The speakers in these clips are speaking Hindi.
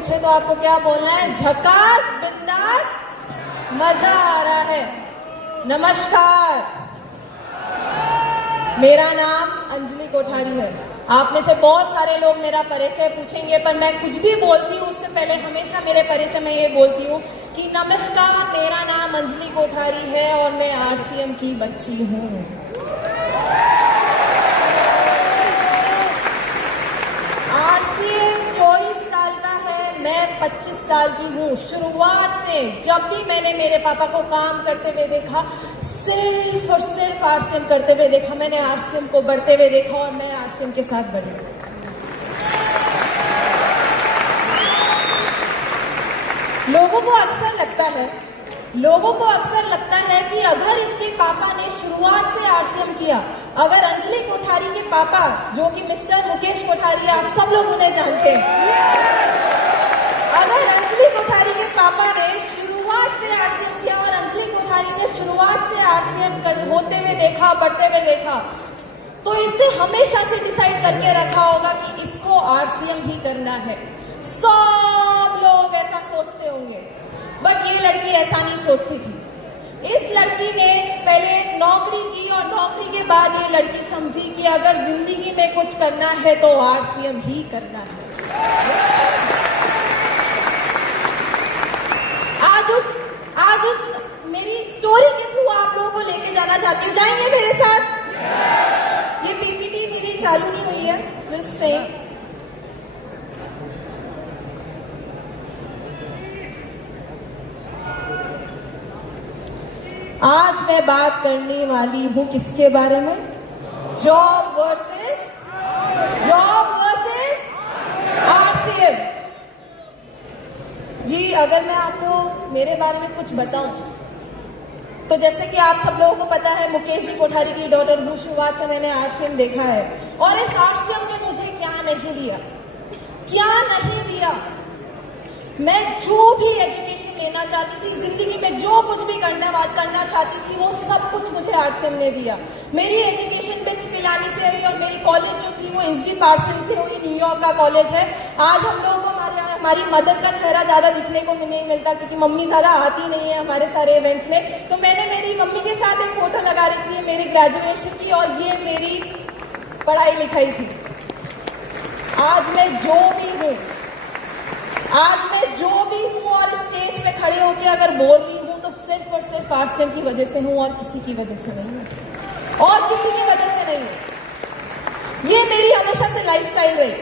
पूछे तो आपको क्या बोलना है? झकास, बिंदास, मजा आ रहा है। नमस्कार, मेरा नाम अंजलि कोठारी है। आप में से बहुत सारे लोग मेरा परिचय पूछेंगे, पर मैं कुछ भी बोलती हूँ उससे पहले हमेशा मेरे परिचय में ये बोलती हूँ कि नमस्कार, मेरा नाम अंजलि कोठारी है और मैं आरसीएम की बच्ची हूँ। आरसीएम 24 साल का है, मैं 25 साल की हूँ। शुरुआत से जब भी मैंने मेरे पापा को काम करते हुए देखा, सिर्फ और सिर्फ आरसीएम करते हुए देखा, मैंने आरसीएम को बढ़ते हुए देखा और मैं आरसीएम के साथ बढ़ी। लोगों को अक्सर लगता है कि अगर इसके पापा ने शुरुआत से आरसीएम किया, अगर अंजलि कोठारी के पापा जो कि मिस्टर मुकेश कोठारी, आप सब लोग उन्हें जानते हैं, अगर अंजलि कोठारी के पापा ने शुरुआत से आरसीएम किया और अंजलि कोठारी ने शुरुआत से आरसीएम होते हुए देखा, बढ़ते हुए देखा, तो इसने हमेशा से डिसाइड करके रखा होगा कि इसको आरसीएम ही करना है। सब लोग ऐसा सोचते होंगे, बट ये लड़की ऐसा नहीं सोचती थी। इस लड़की ने पहले नौकरी की और नौकरी के बाद ये लड़की समझी कि अगर जिंदगी में कुछ करना है तो आरसीएम ही करना है। आज उस मेरी स्टोरी के थ्रू आप लोगों को लेके जाना चाहती हूँ। जाएंगे मेरे साथ? ये पीपीटी मेरी चालू नहीं हुई है, जिससे आज मैं बात करने वाली हूँ किसके बारे में? Job versus RCM. जी, अगर मैं आपको मेरे बारे में कुछ बताऊं तो जैसे कि आप सब लोगों को पता है, मुकेश जी कोठारी की डॉटर हूँ। शुरुआत से मैंने आरसीएम देखा है और इस आरसीएम ने मुझे क्या नहीं दिया। मैं जो भी एजुकेशन लेना चाहती थी, जिंदगी में जो कुछ भी करना चाहती थी, वो सब कुछ मुझे आरसीएम ने दिया। मेरी एजुकेशन बिट्स पिलानी से हुई और मेरी कॉलेज जो थी वो एसडी पार्सन से हुई, न्यूयॉर्क का कॉलेज है। आज हम लोगों को हमारी मदर का चेहरा ज्यादा दिखने को नहीं मिलता क्योंकि मम्मी ज्यादा आती नहीं है हमारे सारे इवेंट्स में, तो मैंने मेरी मम्मी के साथ एक फोटो लगा रखी है मेरी ग्रेजुएशन की, और ये मेरी पढ़ाई लिखाई थी। आज मैं जो भी हूँ और स्टेज पे खड़े होकर अगर बोल रही हूँ तो सिर्फ और सिर्फ आरसीएम की वजह से हूँ और किसी की वजह से नहीं हूँ। ये मेरी हमेशा से लाइफस्टाइल रही,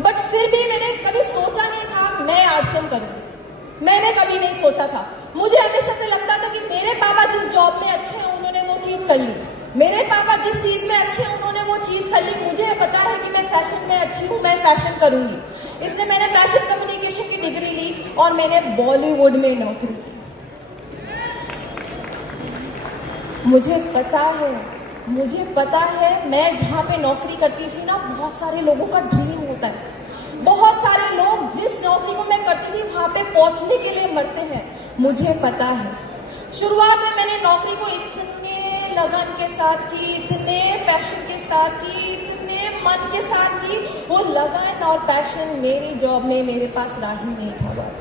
बट फिर भी मैंने कभी सोचा नहीं था मैं आरसीएम करूंगी। मैंने कभी नहीं सोचा था। मुझे हमेशा से लगता था कि मेरे पापा जिस जॉब में अच्छे हैं उन्होंने वो चीज कर ली, मेरे पापा जिस चीज में अच्छे हैं उन्होंने वो चीज कर ली। मुझे पता है कि मैं फैशन में अच्छी हूँ, मैं फैशन करूंगी, इसलिए मैंने फैशन कम्युनिकेशन की डिग्री ली और मैंने बॉलीवुड में नौकरी की। मुझे पता है मैं जहाँ पे नौकरी करती थी ना, बहुत सारे लोगों का ड्रीम होता है। बहुत सारे लोग जिस नौकरी को मैं करती थी वहां पे पहुंचने के लिए मरते हैं। मुझे पता है शुरुआत में मैंने नौकरी को इतने लगन के साथ की, इतने पैशन के साथ की, इतने मन के साथ की। वो लगन और पैशन मेरी जॉब में मेरे पास राही नहीं था बात,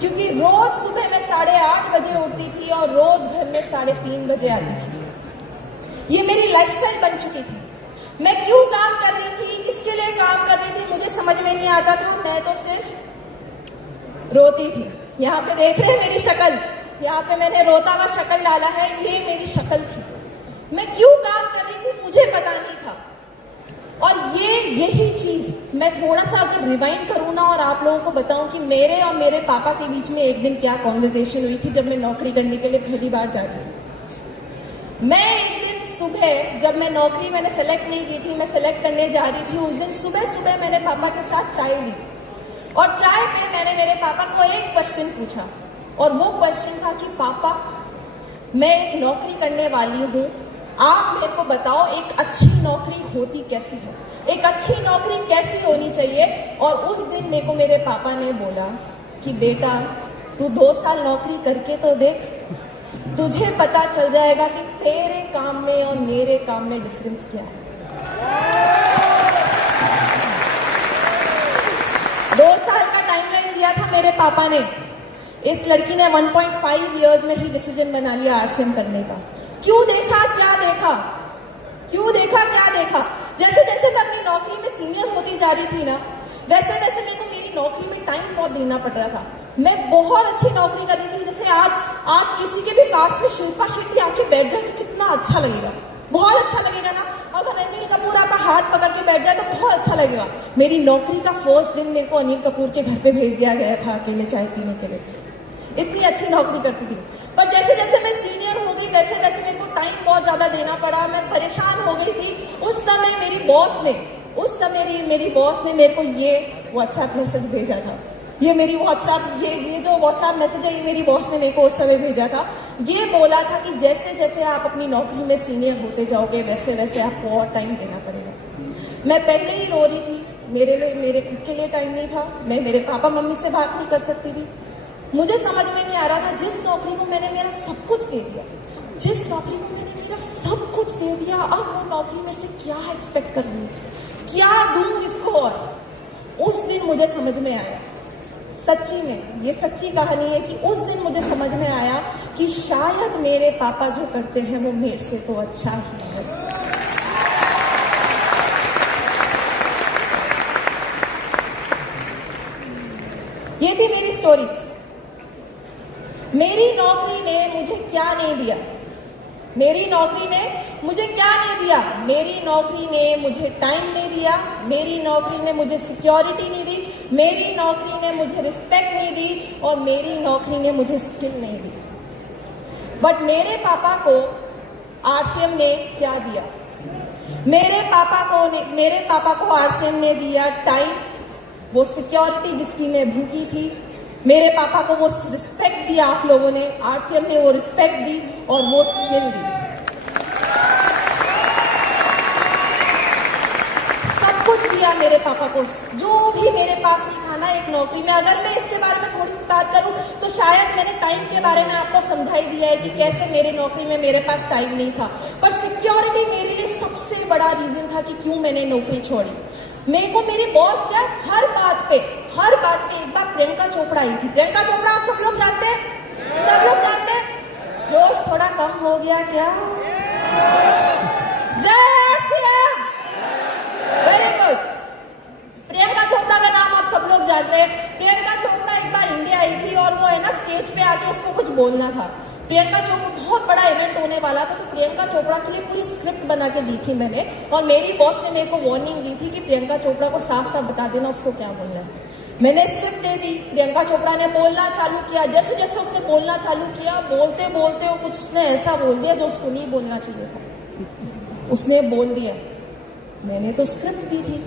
क्योंकि रोज सुबह मैं 8:30 बजे उठती थी और रोज घर में 3:30 बजे आती थी। ये मेरी लाइफस्टाइल बन चुकी थी। मैं क्यों काम कर रही थी, किसके लिए काम कर रही थी, मुझे समझ में नहीं आता था। मैं तो सिर्फ रोती थी। यहाँ पे देख रहे हैं मेरी शक्ल, यहाँ पे मैंने रोता हुआ शक्ल डाला है, ये मेरी शक्ल थी। मैं क्यों काम कर रही थी मुझे पता नहीं था। और यही चीज मैं थोड़ा सा अगर रिवाइंड करूँ ना और आप लोगों को बताऊं कि मेरे और मेरे पापा के बीच में एक दिन क्या कॉन्वर्सेशन हुई थी जब मैं नौकरी करने के लिए पहली बार जा रही थी। मैं एक दिन सुबह, जब मैं नौकरी मैंने सेलेक्ट नहीं की थी, मैं सेलेक्ट करने जा रही थी, उस दिन सुबह मैंने पापा के साथ चाय ली और चाय पे मैंने मेरे पापा को एक क्वेश्चन पूछा और वो क्वेश्चन था कि पापा, मैं एक नौकरी करने वाली हूँ, आप मेरे को बताओ एक अच्छी नौकरी होती कैसी है, एक अच्छी नौकरी कैसी होनी चाहिए। और उस दिन मेरे को मेरे पापा ने बोला कि बेटा तू 2 साल नौकरी करके तो देख, तुझे पता चल जाएगा कि तेरे काम में और मेरे काम में डिफरेंस क्या है। 2 साल का टाइमलाइन दिया था मेरे पापा ने। इस लड़की ने 1.5 इयर्स में ही डिसीजन बना लिया आरसीएम करने का। क्यों देखा, क्या देखा, क्यों देखा, क्या देखा? जैसे जैसे मैं अपनी नौकरी में सीनियर होती जा रही थी ना, वैसे वैसे मेरे को मेरी नौकरी में टाइम बहुत देना पड़ रहा था। मैं बहुत अच्छी नौकरी कर रही थी। जैसे आज किसी के भी पास में शिल्पा शेट्टी आके बैठ जाए तो कितना अच्छा लगेगा, बहुत अच्छा लगेगा ना। अगर अनिल कपूर आपका हाथ पकड़ के बैठ जाए तो बहुत अच्छा लगेगा। मेरी नौकरी का फर्स्ट दिन मेरे को अनिल कपूर के घर पे भेज दिया गया था अकेले चाय पीने के लिए। इतनी अच्छी नौकरी करती थी। पर जैसे जैसे मैं सीनियर हो गई वैसे वैसे मेरे को टाइम बहुत ज्यादा देना पड़ा। मैं परेशान हो गई थी। उस समय मेरी बॉस ने मेरे को ये व्हाट्सएप मैसेज भेजा था। ये जो व्हाट्सएप मैसेज है ये मेरी बॉस ने मेरे को उस समय भेजा था। ये बोला था कि जैसे जैसे आप अपनी नौकरी में सीनियर होते जाओगे वैसे वैसे आपको और टाइम देना पड़ेगा। मैं पहले ही रो रही थी। मेरे खुद के लिए टाइम नहीं था। मैं मेरे पापा मम्मी से बात नहीं कर सकती थी। मुझे समझ में नहीं आ रहा था, जिस नौकरी को मैंने मेरा सब कुछ दे दिया, अब वो नौकरी मेरे से क्या एक्सपेक्ट कर रही है, क्या दूं इसको। और उस दिन मुझे समझ में आया, सच्ची में ये सच्ची कहानी है कि उस दिन मुझे समझ में आया कि शायद मेरे पापा जो करते हैं वो मेरे से तो अच्छा ही है। ये थी मेरी स्टोरी। मेरी नौकरी ने मुझे क्या नहीं दिया, मेरी नौकरी ने मुझे क्या नहीं दिया? मेरी नौकरी ने मुझे टाइम नहीं दिया, मेरी नौकरी ने मुझे सिक्योरिटी नहीं दी, मेरी नौकरी ने मुझे रिस्पेक्ट नहीं दी, और मेरी नौकरी ने मुझे स्किल नहीं दी। बट मेरे पापा को आरसीएम ने क्या दिया? मेरे पापा को आरसीएम ने दिया टाइम, वो सिक्योरिटी जिसकी मैं भूखी थी। मेरे पापा को वो रिस्पेक्ट दिया आप लोगों ने, आरसीएम ने वो रिस्पेक्ट दी और वो स्किल दी। सब कुछ दिया मेरे पापा को, जो भी मेरे पास नहीं था ना एक नौकरी में। अगर मैं इसके बारे में थोड़ी सी बात करूं तो शायद मैंने टाइम के बारे में आपको समझा ही दिया है कि कैसे मेरे नौकरी में मेरे पास टाइम नहीं था। पर सिक्योरिटी मेरे लिए सबसे बड़ा रीजन था कि क्यों मैंने नौकरी छोड़ी। मेरे को मेरे बॉस क्या हर बात पे एक बार प्रियंका चोपड़ा आई थी। प्रियंका चोपड़ा आप सब लोग जानते हैं, सब लोग जानते हैं। जोश थोड़ा कम हो गया क्या? जय श्री राम, वेरी गुड। प्रियंका चोपड़ा का नाम आप सब लोग जानते हैं। प्रियंका चोपड़ा एक बार इंडिया आई थी और वो है ना स्टेज पे आके उसको कुछ बोलना था। प्रियंका चोपड़ा बहुत बड़ा इवेंट होने वाला था, तो प्रियंका चोपड़ा के लिए पूरी स्क्रिप्ट बना के दी थी मैंने। और मेरी बॉस ने मेरे को वार्निंग दी थी कि प्रियंका चोपड़ा को साफ साफ बता देना उसको क्या बोलना है। मैंने स्क्रिप्ट दे दी, प्रियंका चोपड़ा ने बोलना चालू किया। जैसे जैसे उसने बोलना चालू किया, बोलते बोलते कुछ उसने ऐसा बोल दिया जो उसको नहीं बोलना चाहिए था। उसने बोल दिया, मैंने तो स्क्रिप्ट दी थी,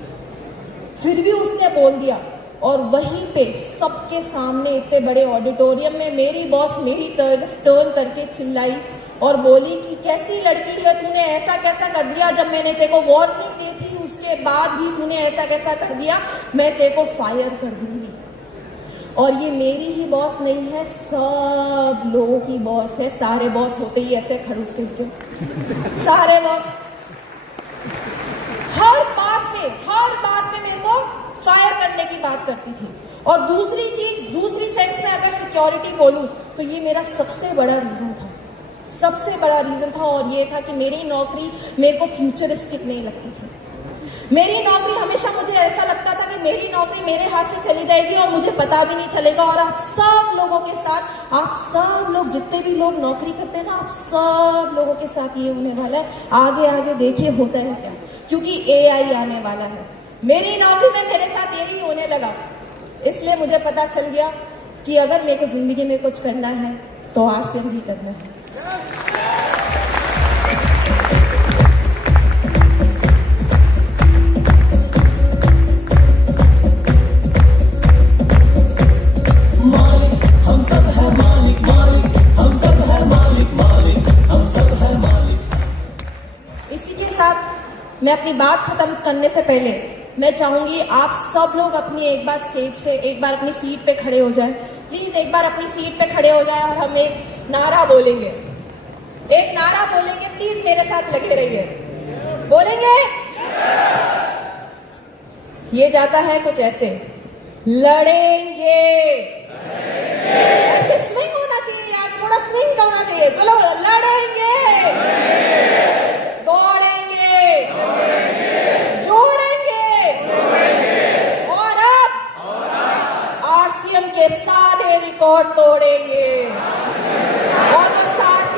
फिर भी उसने बोल दिया। और वहीं पे सबके सामने इतने बड़े ऑडिटोरियम में मेरी बॉस मेरी तरफ टर्न करके चिल्लाई और बोली कि कैसी लड़की है, तूने ऐसा कैसा कर दिया? जब मैंने तेरे को वार्निंग दी थी उसके बाद भी तूने ऐसा कैसा कर दिया, मैं तेरे को फायर कर दूंगी। और ये मेरी ही बॉस नहीं है, सब लोगों की बॉस है। सारे बॉस होते ही ऐसे खड़ूस करके, सारे बॉस हर बात में मेरे को फायर करने की बात करती थी। और दूसरी सेंस में अगर सिक्योरिटी बोलूं तो ये मेरा सबसे बड़ा रीजन था। और ये था कि मेरी नौकरी मेरे को फ्यूचरिस्टिक नहीं लगती थी। मेरी नौकरी हमेशा मुझे ऐसा लगता था कि मेरी नौकरी मेरे हाथ से चली जाएगी और मुझे पता भी नहीं चलेगा। और आप सब लोगों के साथ, आप सब लोग जितने भी लोग नौकरी करते हैं ना, आप सब लोगों के साथ ये होने वाला है। आगे आगे देखिए होता है क्या, क्योंकि AI आने वाला है। मेरी नौकरी में मेरे साथ यही होने लगा। इसलिए मुझे पता चल गया कि अगर मेरे को जिंदगी में कुछ करना है तो आरसीएम ही करना है। इसी के साथ मैं अपनी बात खत्म करने से पहले मैं चाहूंगी आप सब लोग अपनी एक बार स्टेज पे, एक बार अपनी सीट पे खड़े हो जाए। प्लीज एक बार अपनी सीट पे खड़े हो जाए और हम एक नारा बोलेंगे, प्लीज मेरे साथ लगे रहिए। बोलेंगे, ये जाता है कुछ ऐसे। लड़ेंगे। ऐसे स्विंग होना चाहिए यार, थोड़ा स्विंग करना चाहिए। चलो लड़ेंगे, दौड़ेंगे, जोड़ेंगे, और अब आरसीएम के सारे रिकॉर्ड तोड़ेंगे और वो सारे